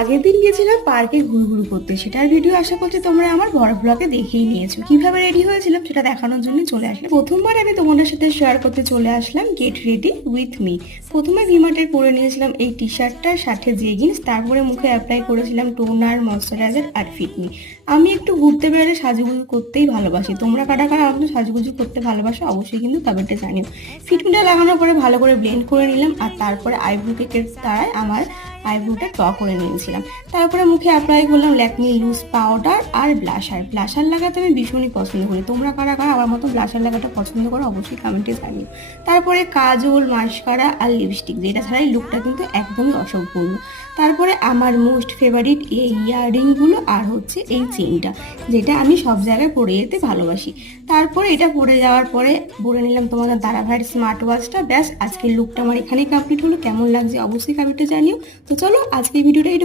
আগের দিন গেছিলাম পার্কে ঘুরঘুর করতে, সেটার ভিডিও আশা করছি তোমরা আমার বড় ব্লগে দেখেই নিয়েছো। কিভাবে রেডি হয়েছিলাম সেটা দেখানোর জন্য চলে আসলাম। প্রথমবার আমি তোমাদের সাথে শেয়ার করতে চলে আসলাম গেট রেডি উইথ মি। প্রথমে ভিমার্টের পরে নিয়েছিলাম এই টি শার্টটার সাথে জেগিন্স, তারপরে মুখে অ্যাপ্লাই করেছিলাম টোনার, ময়শ্চারাইজার আর ফিটমি। আমি একটু ঘুরতে বেরোলে সাজুগুজু করতেই ভালোবাসি। তোমরা কারা কারা আমাকে সাজুগুজু করতে ভালোবাসো অবশ্যই কিন্তু কমেন্টে জানিও। ফিটমিটা লাগানোর পরে ভালো করে ব্লেন্ড করে নিলাম, আর তারপরে আইব্রো কেকের দ্বারাই আমার আইব্রোটা ড্র করে নিয়েছিলাম। তারপরে মুখে অ্যাপ্লাই করলাম ল্যাকমি লুজ পাউডার আর ব্লাশার। ব্লাশার লাগাতে আমি ভীষণই পছন্দ করি। তোমরা কারা কারা আমার মতো ব্লাশার লাগাটা পছন্দ করো অবশ্যই কমেন্টে জানিও। তারপরে কাজল, মাস্কারা আর লিপস্টিক, যেটা ছাড়াই লুকটা কিন্তু একদমই অসম্পূর্ণ। তারপরে আমার মোস্ট ফেভারিট এই ইয়াররিংগুলো আর হচ্ছে এই চেইনটা, যেটা আমি সব জায়গায় পরে যেতে ভালোবাসি। তারপরে এটা পরে যাওয়ার পরে পরে নিলাম তোমাদের দাদাভাইয়ের স্মার্ট ওয়াচটা। ব্যাস, আজকের লুকটা আমার এখানেই কমপ্লিট হলো। কেমন লাগছে অবশ্যই কমেন্টে জানিও। তো চলো আজকের ভিডিওটা